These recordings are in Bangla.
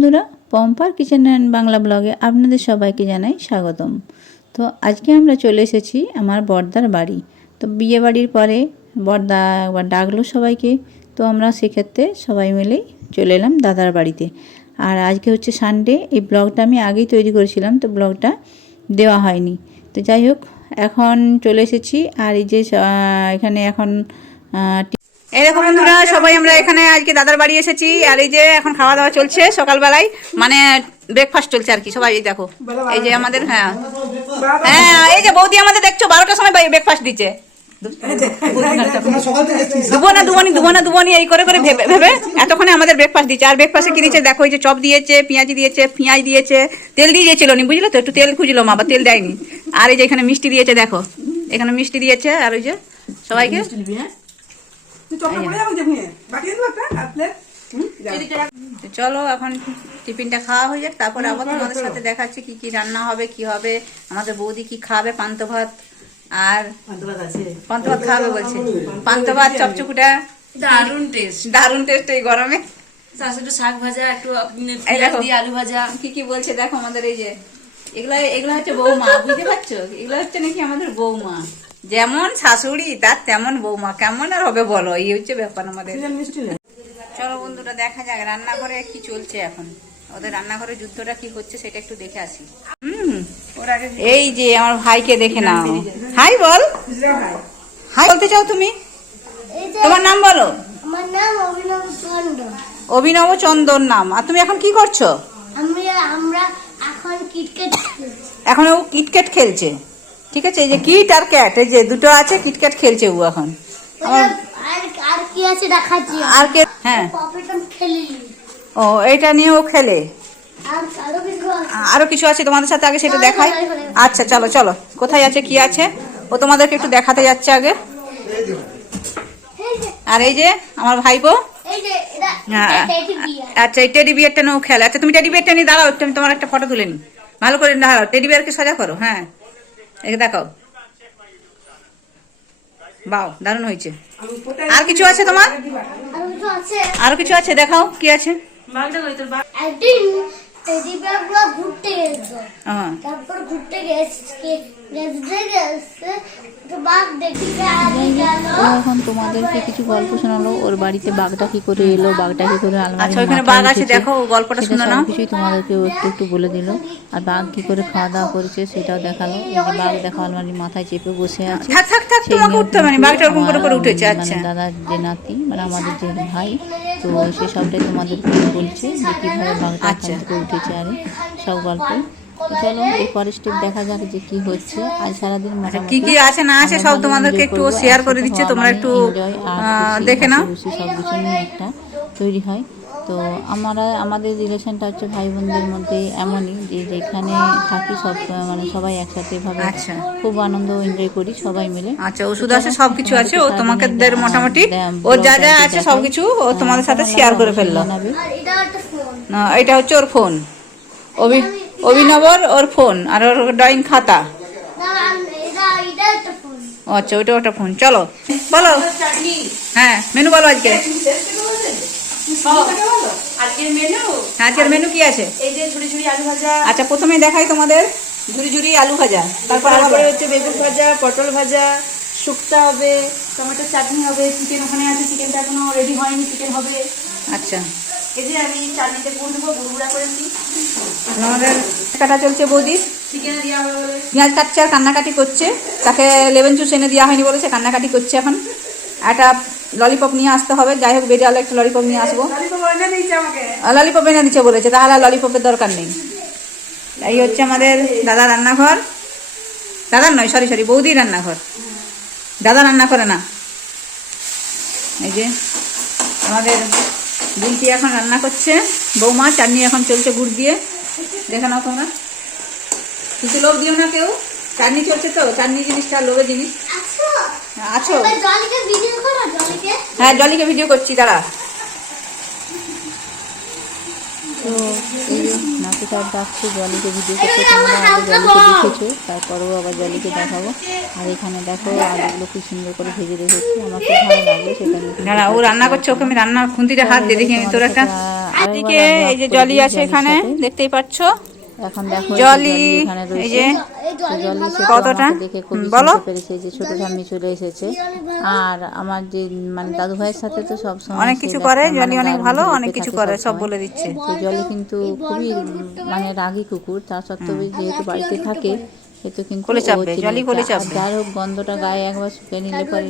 বন্ধুরা, পম্পার কিচেন অ্যান্ড বাংলা ব্লগে আপনাদের সবাইকে জানাই স্বাগতম। তো আজকে আমরা চলে এসেছি আমার বড়দার বাড়ি। তো বিয়ে বাড়ির পরে বড়দা একবার ডাকলো সবাইকে, তো আমরা সেক্ষেত্রে সবাই মিলেই চলে এলাম দাদার বাড়িতে। আর আজকে হচ্ছে সানডে। এই ব্লগটা আমি আগেই তৈরি করেছিলাম, তো ব্লগটা দেওয়া হয়নি। তো যাই হোক, এখন চলে এসেছি। আর এই যে এখানে এখন এই দেখো বন্ধুরা, সবাই আমরা এখানে আজকে দাদার বাড়ি এসেছি। আর এই যে এখন খাওয়া দাওয়া চলছে সকালবেলায়, মানে ব্রেকফাস্ট চলছে আর কি। সবাই এই দেখো, এই যে আমাদের হ্যাঁ এই যে বৌদি আমাদের দেখছো 12টার সময় ব্রেকফাস্ট দিচ্ছে। দুবনি এই করে করে ভেবে এতক্ষণে আমাদের ব্রেকফাস্ট দিচ্ছে। আর ব্রেকফাস্টে কি দিয়েছে দেখো, এই যে চপ দিয়েছে, পেঁয়াজি দিয়েছে, পেঁয়াজ দিয়েছে, তেল দিয়ে দিয়েছিল নি, বুঝলো তো, একটু তেল খুঁজলো মা, আবার তেল দেয়নি। আর এই যে এখানে মিষ্টি দিয়েছে, দেখো এখানে মিষ্টি দিয়েছে। আর ওই যে সবাইকে চলো এখন টিফিনটা খাওয়া হয়ে যাক, তারপরে আবার তোমাদের সাথে দেখাচ্ছি কি কি রান্না হবে, কি হবে। আমাদের বৌদি কি খাবে, পান্তা ভাত আর পান্তা ভাত খাবে বলছে, পান্তা ভাত চপচকুটা, দারুন টেস্ট এই গরমে। শাক ভাজা, একটু আলু ভাজা, কি কি বলছে দেখো আমাদের। এই যে এগুলা হচ্ছে বৌমা, বুঝতে পারছো, এগুলো হচ্ছে নাকি আমাদের বৌমা। যেমন শাশুড়ি তার তেমন বৌমা, কেমন আর হবে বলো, এই হচ্ছে ব্যাপার আমাদের। চলো বন্ধুরা, দেখা যাক রান্নাঘরে কি চলছে এখন। ওদের রান্নাঘরে যুদ্ধটা কি হচ্ছে সেটা একটু দেখে আসি। এই যে আমার ভাইকে দেখে নাও। হাই বল, হাই বলতে চাও তুমি? তোমার নাম বলো। আমার নাম অভিনব চন্দন। অভিনব চন্দন নাম। আর তুমি এখন কি করছো? আমরা এখন ক্রিকেট খেলছি। এখন ও কিটক্যাট খেলছে, ঠিক আছে। এই যে কিট আর ক্যাট, এই যে দুটো আছে, কিটক্যাট খেলছে ও এখন। আর কি আছে দেখাচ্ছি। আর কে? হ্যাঁ, পপিটন খেলি। ও এইটা নিয়ে ও খেলে। আর আরো কিছু আছে তোমাদের সাথে, আগে সেটা দেখাই। আচ্ছা চলো চলো, কোথায় আছে কি আছে ও তোমাদেরকে একটু দেখাতে যাচ্ছে আগে। আর এই যে আমার ভাইপো, আচ্ছা এই টেডি বিয়ারটা নিয়েও খেলে। আচ্ছা তুমি টেডি বিয়ারটা নিয়ে দাঁড়াও, একটু আমি তোমার একটা ফটো তুলে নি, ভালো করে দাঁড়াও, টেডি বিয়ারকে সোজা করো। হ্যাঁ একে দেখাও, বাও দারুণ হয়েছে। আর কিছু আছে তোমার? আরো কিছু আছে, দেখাও কি আছে। ঘুরতে গেছে, তারপর ঘুরতে গেছে এখন তোমাদেরকে কিছু গল্প শোনালো। ওর বাড়িতে বাঘটা কি করে এলো, বাঘটা কি করে আলমারি, ওখানে বাঘ আছে দেখো, গল্পটা শুনে নাও। কিছুই তোমাদেরকে একটু একটু বলে দিল। আর বাঘ কি করে খাওয়া দাওয়া করেছে সেটাও দেখালো। এই যে বাঘ দেখো আলমারির মাথায় চেপে বসে আছে। দাদার যে নাতি, মানে আমাদের যে ভাই, তো সে সবটাই তোমাদেরকে বলছে যে কিভাবে বাঘটা এখান থেকে উঠেছে। আর সব গল্প। চলো এরপরের স্টেপ দেখা যাক যে কি হচ্ছে। আজ সারাদিন কি কি আছে না আছে সব তোমাদেরকে একটু শেয়ার করে দিচ্ছে, তোমরা একটু দেখে নাও। সবকিছু নিয়ে একটা তৈরি হয়। তো আমাদের রিলেশনটা হচ্ছে ভাই বোনদের মধ্যে এমনই যে যেখানে থাকি সব, মানে সবাই একসাথে ভাবে খুব আনন্দ এনজয় করি সবাই মিলে। আচ্ছা ওষুধ আছে, সবকিছু আছে, ও তোমাদের মোটামুটি ওর যা যা আছে সবকিছু ও তোমাদের সাথে শেয়ার করে ফেললো। না এটা হচ্ছে ওর ফোন, অভিনবর ওর ফোন, আর ওর ড্রয়িং খাতা। আচ্ছা ওইটা ওটা ফোন। চলো বলো, হ্যাঁ মেনু বলো আজকে। আজকের মেনু কি আছে? আচ্ছা প্রথমে দেখাই তোমাদের ঝুরি ঝুরি আলু ভাজা, তারপর হচ্ছে বেগুন ভাজা, পটল ভাজা, শুক্তা হবে, টমেটো চাটনি হবে, চিকেন ওখানে আছে, চিকেনটা এখনো রেডি হয়নি, চিকেন হবে। আচ্ছা এই যে আমি চাটনিতে পুর দেবো, গুঁড়া করেছি। আমাদের কাটা চলছে, বৌদি চিকেনে দেওয়া হবে বলে পেঁয়াজ কাটছে আর কান্নাকাটি করছে। তাকে লেমন জুস এনে দেওয়া হয়নি বলেছে, কান্নাকাটি করছে। এখন একটা ললিপপ নিয়ে আসতে হবে। যাই হোক বেরিয়ে আলো একটা ললিপপ নিয়ে আসবো। ললিপপ এনে দিচ্ছে বলেছে, তাহলে ললিপপের দরকার নেই। এই হচ্ছে আমাদের দাদা রান্নাঘর, দাদার নয় সরি বৌদির রান্নাঘর, দাদা রান্না করে না। এই যে আমাদের দিনটি এখন রান্না করছে বৌমা, চাটনি এখন চলছে গুড় দিয়ে। দেখে নাও তোমরা, কিছু লোভ দিও না কেউ, চাটনি চলছে তো, চাটনি জিনিসটা লোভের জিনিস। আছো? হ্যাঁ জলিকে ভিডিও করছি, দাঁড়া। তো এই যে নাটুটার ডাকছে, জলিকে ভিডিও করছে। তোমরা আগে জলিকে দেখেছো, তারপরেও আবার জলিকে দেখাবো। আর এখানে দেখো আলুগুলো খুব সুন্দর করে ভেজে রেখেছি, আমার খুব ভালো লাগলো সেটা। ও রান্না করছে, ওকে আমি রান্নার খুন্তিটা হাত দিয়ে দেখি আমি তোর একটা এদিকে এই যে জলি আছে এখানে দেখতেই পাচ্ছ। এখন দেখো জলি এখানে এই রয়েছে। যে তো জলি সে কতটা? আমাকে দেখে খুবই বলো। চিনতে পেরেছে যে ছোট ঠাম্মি চলে এসেছে। আর আমার যে মানে দাদু ভাইয়ের সাথে তো সব সময় অনেক সে কিছু একটা করে, মানে জলি অনেক গায়ের ভালো, মধ্যে অনেক লেপে কিছু থাকে করে, সব সবসময়। বলে দিচ্ছে। তো জলি কিন্তু খুবই মানে রাগী কুকুর, তার সত্ত্বেও যেহেতু বাড়িতে থাকে সেহেতু কিন্তু কোলে ও চাপবে, হচ্ছে জলি কোলে লেপটা। আর চাপবে। যার হোক গন্ধটা গায়ে একবার শুকে নিলে পরে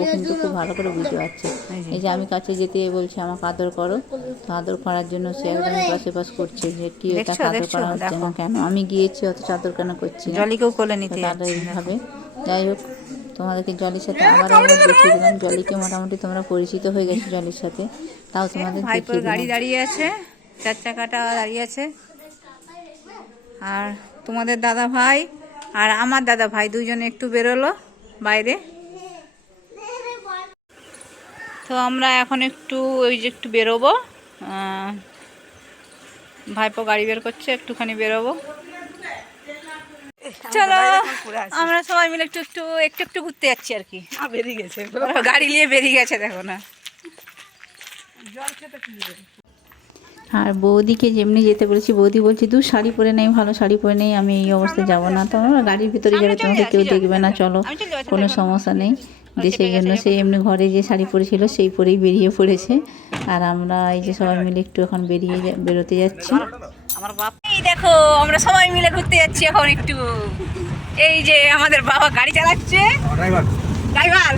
ও কিন্তু খুব ভালো করে বুঝতে পারছে। এই যে আমি কাছে যেতে বলছি আমাকে আদর করো, তো আদর করার জন্য সে একদম পাশে পাশ করছে যে কি এটা দেখছো আদর দেখছো করা হচ্ছে দেখো, না কেন, আমি গিয়েছি অথচ আদর কেন করছি না। জলিকেও কোলে তো নিতে তারা যাচ্ছে। এইভাবে, যাই হোক তোমাদেরকে জলির সাথে আবার একবার দেখিয়ে দিলাম। জলিকে মোটামুটি তোমরা পরিচিত হয়ে গেছো জলির সাথে, তাও তোমাদের ভাইপোর দেখিয়ে গাড়ি দিলাম। দাঁড়িয়ে আছে, 4 চাকাটা দাঁড়িয়ে আছে। আর তোমাদের দাদা ভাই আর আমার দাদা ভাই দুজনে একটু বেরোলো বাইরে। তো আমরা এখন একটু ওই যে একটু বেরোবো, ভাইপো গাড়ি বের করছে, একটুখানি বেরোবো। চলো আমরা সবাই মিলে একটু একটু একটু একটু ঘুরতে যাচ্ছি আর কি। বেরিয়ে গেছে গাড়ি নিয়ে বেরিয়ে গেছে, দেখো না। আর বৌদিকে যেমনি যেতে বলেছি, বৌদি বলছি তুই শাড়ি পরে নেই, ভালো শাড়ি পরে নেই, আমি এই অবস্থায় যাবো না। তো আমরা গাড়ির ভিতরে যাবে, তোমাকে কেউ দেখবে না, চলো কোনো সমস্যা নেই। যে সেই জন্য সে এমনি ঘরে যে শাড়ি পরেছিল সেই পরেই বেরিয়ে পড়েছে। আর আমরা এই যে সবাই মিলে একটু এখন বেরোতে যাচ্ছি। আমার বাপ, এই দেখো আমরা সবাই মিলে ঘুরতে যাচ্ছি এখন একটু। এই যে আমাদের বাবা গাড়ি চালাচ্ছে, ড্রাইভার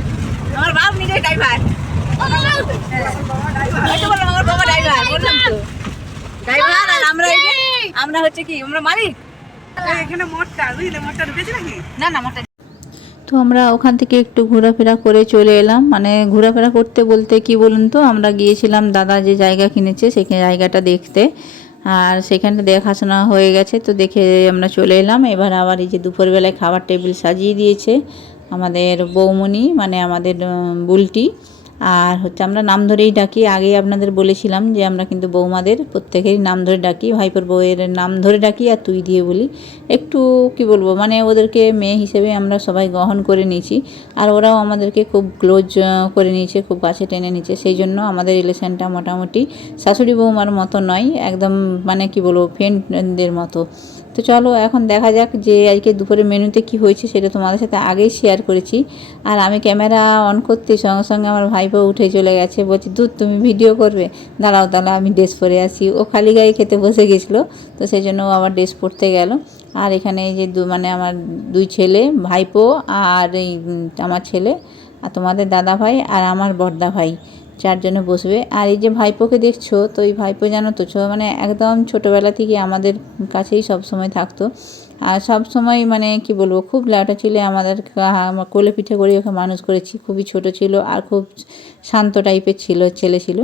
আমার বাপ নিজেই ড্রাইভার। বললাম আমার বাবা ড্রাইভার, বললাম তো ড্রাইভার। আর আমরা এই যে আমরা হচ্ছে কি, আমরা মালিক। এখানে মোটটা বুঝলে, মোটটা ঢুকেছে নাকি? না না মোটা। তো আমরা ওখান থেকে একটু ঘোরাফেরা করে চলে এলাম। মানে ঘোরাফেরা করতে বলতে কি বলুন তো, আমরা গিয়েছিলাম দাদা যে জায়গা কিনেছে সেখানে জায়গাটা দেখতে। আর সেখানে দেখাশোনা হয়ে গেছে, তো দেখে আমরা চলে এলাম। এবার আবার এই যে দুপুরবেলায় খাবার টেবিল সাজিয়ে দিয়েছে আমাদের বৌমণি, মানে আমাদের বুলটি। আর হচ্ছে আমরা নাম ধরেই ডাকি, আগেই আপনাদের বলেছিলাম যে আমরা কিন্তু বৌমাদের প্রত্যেকেরই নাম ধরে ডাকি, ভাইপোর বউয়ের নাম ধরে ডাকি আর তুই দিয়ে বলি। একটু কি বলবো, মানে ওদেরকে মেয়ে হিসেবে আমরা সবাই গ্রহণ করে নিয়েছি। আর ওরাও আমাদেরকে খুব ক্লোজ করে নিয়েছে, খুব কাছে টেনে নিয়েছে। সেই জন্য আমাদের রিলেশনটা মোটামুটি শাশুড়ি বৌমার মতো নয়, একদম মানে কি বলবো ফ্রেন্ডদের মতো। তো চলো এখন দেখা যাক যে আজকে দুপুরে মেনুতে কি হয়েছে, সেটা তোমাদের সাথে আগেই শেয়ার করেছি। আর আমি ক্যামেরা অন করতে সঙ্গে সঙ্গে আমার ভাইপো উঠে চলে গেছে, বলছে দুধ তুমি ভিডিও করবে, দাঁড়াও তাহলে আমি ড্রেস পরে আসি। ও খালি গায়ে খেতে বসে গেছিলো, তো সেই জন্য ও আবার ড্রেস পরতে গেল। আর এখানে এই যে মানে আমার 2 ছেলে, ভাইপো আর এই আমার ছেলে, আর তোমাদের দাদা ভাই আর আমার বড়দা ভাই, 4 জনে বসবে। আর এই যে ভাইপোকে দেখছো, তো এই ভাইপো জানো তো মানে একদম ছোটোবেলা থেকে আমাদের কাছেই সব সময় থাকতো। আর সব সময় মানে কি বলবো, খুব ল্যাটা ছিল, আমাদের কোলে পিঠে করে ওকে মানুষ করেছি। খুবই ছোট ছিল আর খুব শান্ত টাইপের ছেলে ছিল।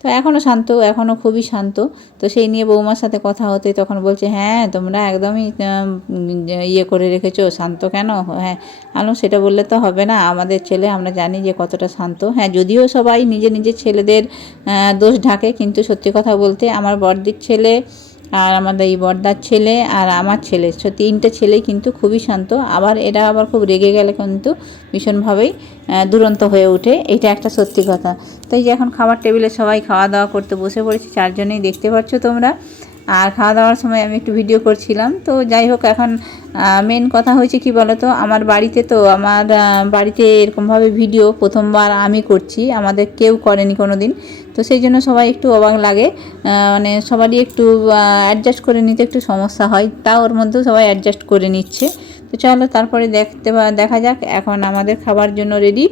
তো এখনও শান্ত, এখনও খুবই শান্ত। তো সেই নিয়ে বৌমার সাথে কথা হতে তখন বলছে হ্যাঁ তোমরা একদমই ইয়ে করে রেখেছো, শান্ত কেন? হ্যাঁ আলো সেটা বললে তো হবে না, আমাদের ছেলে আমরা জানি যে কতটা শান্ত। হ্যাঁ যদিও সবাই নিজের ছেলেদের দোষ ঢাকে, কিন্তু সত্যি কথা বলতে আমার বড়দির ছেলে আর আমাদের এই বড়দার ছেলে আর আমার ছেলে, 3টে ছেলেই কিন্তু খুবই শান্ত। আবার এরা আবার খুব রেগে গেলে কিন্তু ভীষণভাবেই দুরন্ত হয়ে ওঠে, এটা একটা সত্যি কথা। তাই যে এখন খাবার টেবিলে সবাই খাওয়া দাওয়া করতে বসে পড়েছি, 4 জনেই দেখতে পাচ্ছ তোমরা। আর খাওয়া দাওয়ার সময় আমি একটু ভিডিও করছিলাম। তো যাই হোক এখন মেন কথা হয়েছে কি বলো তো, আমার বাড়িতে তো আমার বাড়িতে এরকমভাবে ভিডিও প্রথমবার আমি করছি, আমাদের কেউ করেনি কোনো দিন। তো সেই জন্য সবাই একটু অবাক লাগে, মানে সবারই একটু অ্যাডজাস্ট করে নিতে একটু সমস্যা হয়, তাও ওর মধ্যেও সবাই অ্যাডজাস্ট করে নিচ্ছে। তো চলো তারপরে দেখা যাক। এখন আমাদের খাবার জন্য রেডি,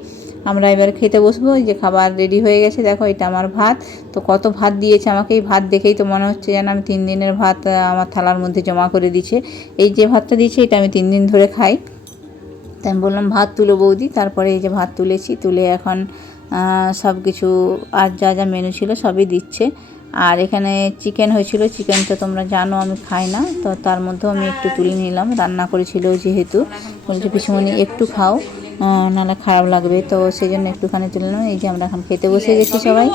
আমরা এবার খেতে বসবো। এই যে খাবার রেডি হয়ে গেছে, দেখো এটা আমার ভাত। তো কত ভাত দিয়েছে আমাকে, এই ভাত দেখেই তো মনে হচ্ছে যেন আমি 3 দিনের ভাত আমার থালার মধ্যে জমা করে দিচ্ছে। এই যে ভাতটা দিয়েছে এটা আমি 3 দিন ধরে খাই। তাই আমি বললাম ভাত তুলো বৌদি, তারপরে এই যে ভাত তুলেছি, তুলে এখন সব কিছু আর যা যা মেনু ছিল সবই দিচ্ছে। আর এখানে চিকেন হয়েছিল, চিকেনটা তোমরা জানো আমি খাই না, তো তার মধ্যেও আমি একটু তুলে নিলাম, রান্না করেছিল যেহেতু। বলছে পিসিমণি একটু খাও নাহলে খারাপ লাগবে, তো সেই জন্য একটুখানি তুলে নিলাম। এই যে আমরা এখন খেতে বসে গেছি সবাই।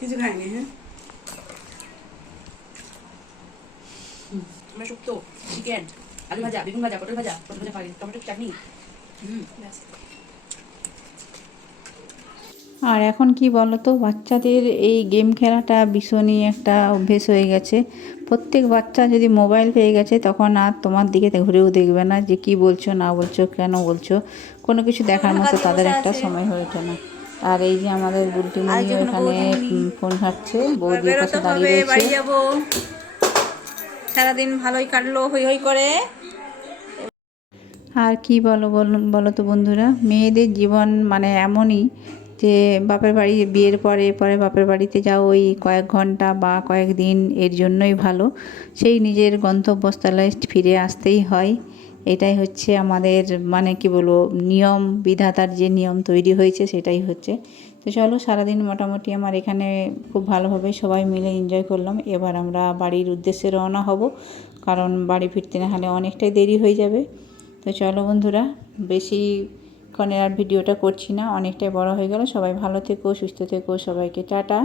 কিছু খাইনি। হ্যাঁ শুক্তো চিকেন আলু ভাজা, বেগুন ভাজা, পটল ভাজা খাবি, টমেটো চাটনি। আর এখন কি বলো তো, বাচ্চাদের এই গেম খেলাটা ভীষণই একটা অভ্যেস হয়ে গেছে। প্রত্যেক বাচ্চা যদি মোবাইল পেয়ে গেছে তখন আর তোমার দিকে ঘুরেও দেখবে না যে কি বলছো না বলছো, কেন বলছো, কোনো কিছু দেখার মতো তাদের একটা সময় হয়ে ওঠে না। আর এই যে আমাদের বুলটিমণি ওখানে ফোন ঘাটছে, বৌদির পাশে দাঁড়িয়ে রয়েছে। বাড়ি যাবো, সারাদিন ভালোই কাটলো হই হই করে। আর কি বলো তো বন্ধুরা, মেয়েদের জীবন মানে এমনই যে বাপের বাড়ি বিয়ের পরে বাপের বাড়িতে যাও ওই কয়েক ঘন্টা বা কয়েকদিন, এর জন্যই ভালো, সেই নিজের গন্তব্যস্থলে ফিরে আসতেই হয়। এটাই হচ্ছে আমাদের মানে কি বলবো, নিয়ম, বিধাতার যে নিয়ম তৈরি হয়েছে সেটাই হচ্ছে। তো চলো, সারাদিন মোটামুটি আমার এখানে খুব ভালোভাবে সবাই মিলে এনজয় করলাম। এবার আমরা বাড়ির উদ্দেশ্যে রওনা হব, কারণ বাড়ি ফিরতে না হলে অনেকটাই দেরি হয়ে যাবে। তো চলো বন্ধুরা, বেশিক্ষণের আর ভিডিওটা করছি না, অনেকটাই বড় হয়ে গেল। সবাই ভালো থেকো, সুস্থ থেকো, সবাইকে টাটা।